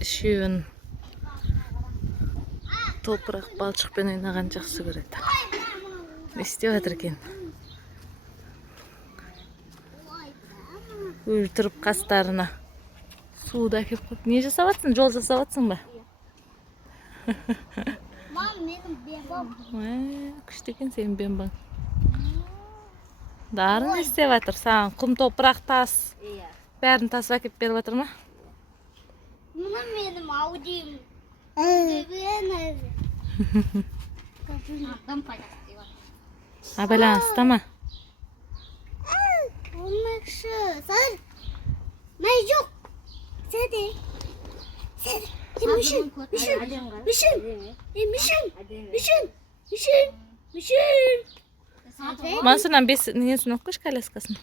үшеуін топырақ балшықпен ойнаған жақсы көреді. Не істеп жатыр екен? Өлтіріп қастарына суды әкеліп қойып. Не жасап жатсың? Жол жасап жатсың ба? Мам, менің бембам. Күшті екен сенің бембаң. Дарын не істеп жатыр? Саған құм, топырақ, тас. Бәрін тасып әкеліп беріп жатыр ма? Мына менің аудиім. Байланыстама. Olmuşu. Sen ne yok? Seni. Sen. Mişin. Мансынан бес несін оқыш коляскасын.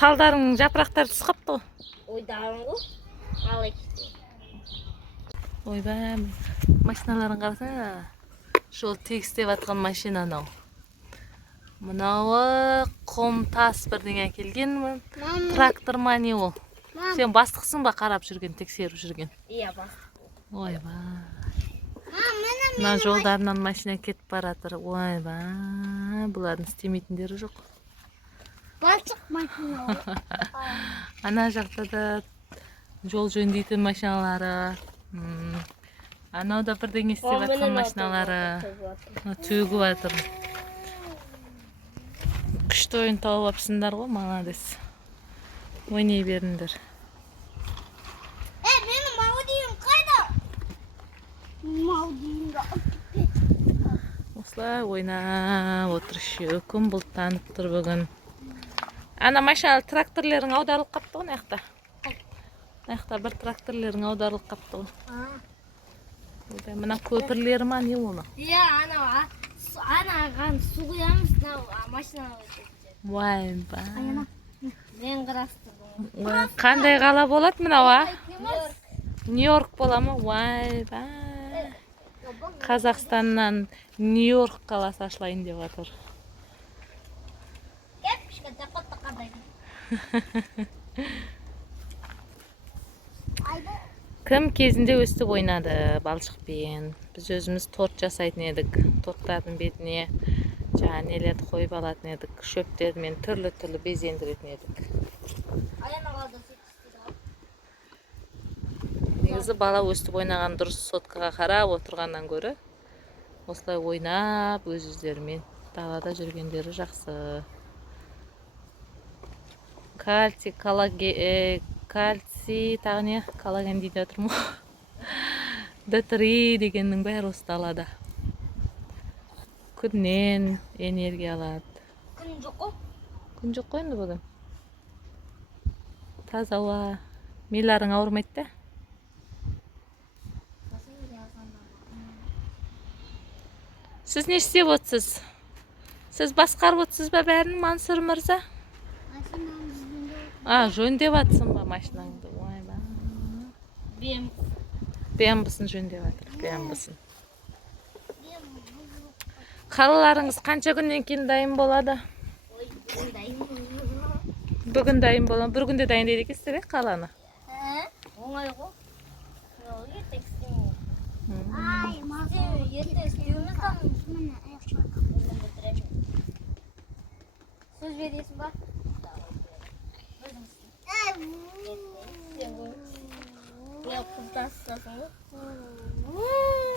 Талдарың жапырақтары түсқапты ғой. Ойдағың ғой. Ал екті. Ойбай, машиналарын қараса, жол тегістеп атқан машина анау. Мынауы құм, тас бірдеңе әкелген. Трактор ма не ол? Сен бастықсың ба қарап жүрген, тексеріп жүрген? Иә, бастық. Ойбай. Мына жолдарынан машина кетіп баратыр. Ойбай, бұлардың істемейтіндері жоқ. Балшық машина. Ана жақта да жол жөндейтін машиналары. Анау да бірдеңе істеп жатқан машиналары. Төгіп жатыр. Күшті ойын тауып апсыңдар ғой, молодец. Ойнай беріңдер. Менің аудиім қайда? Аудиімді. Осылай ойнап отыр үшеуі. Күн бұлттанып тұр бүгін. Ана машиналы тракторлерің аударылып қапты ғой, мына жақта бір тракторлерің аударылып қапты ғой. Мына көпірлері ма не оны? Иә, аған су құямыз, машинаға өтеді. Ойбай. Мен қарастырдым. Қандай қала болады мынау, а? Нью-Йорк бола ма? Ойбай. Қазақстаннан Нью-Йорк қаласы ашылайын деп жатыр. Кім кезінде өстіп ойнады балшықпен. Біз өзіміз торт жасайтын едік. Торттардың бетіне жаңа нелерді қойып алатын едік. Шөптермен түрлі-түрлі безендіретін едік. Негізі бала өстіп ойнаған дұрыс, соткаға қарап отырғаннан көрі. Осылай ойнап, өз-өздерімен далада жүргендері жақсы. Кальций, тағы не? Коллаген дейді отырмын. D3 дегеннің бәрі осы далада. Күннен энергия алады. Күн жоқ қой? Күн жоқ қой енді бүгін. Таза ауа. Миларың ауырмайды да? Сіз не істеп отырсыз? Сіз басқарып отырсыз ба бәрін, Мансұр мырза? Жөндеп жатсың ба машинаңды? Ойбай. Бембісін жөндеп жатыр, бембісін. Қалаларыңыз қанша күннен кейін дайын болады? Бүгін дайын болады. Бір күнде дайын дейді екенсіздер, қаланы? Оңай ғой. Ерте істеймін. Ерте істеуіміз сөз бересің ба?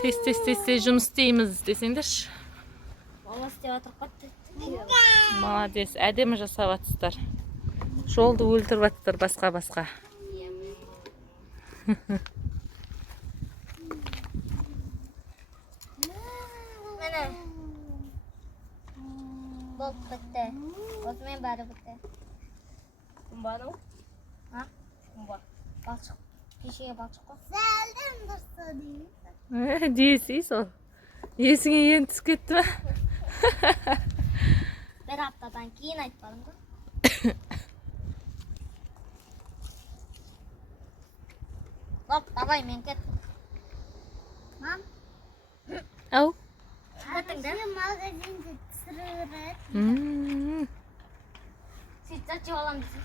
Тез жұмыс істейміз десеңдерші. Мама істеп атырып қатты. Молодец, әдемі жасап атсыздар. Жолды өлтіріп аттыр басқа-басқа. Мені. Болып бітті. Осымен бәрі бітті. Күн бар ма? Күн бар. Балшық. Кешеге балшық қой. Сәлден дұрсы деймін. Дейсіз сол. Есіңе енді түсіп кетті ме? Bir haftadan кейін айтпадым ғой. Лоп, давай мен кет. Мам. Ау. Magazinde sırrı. Hmm. Siz de çoğalan mısın?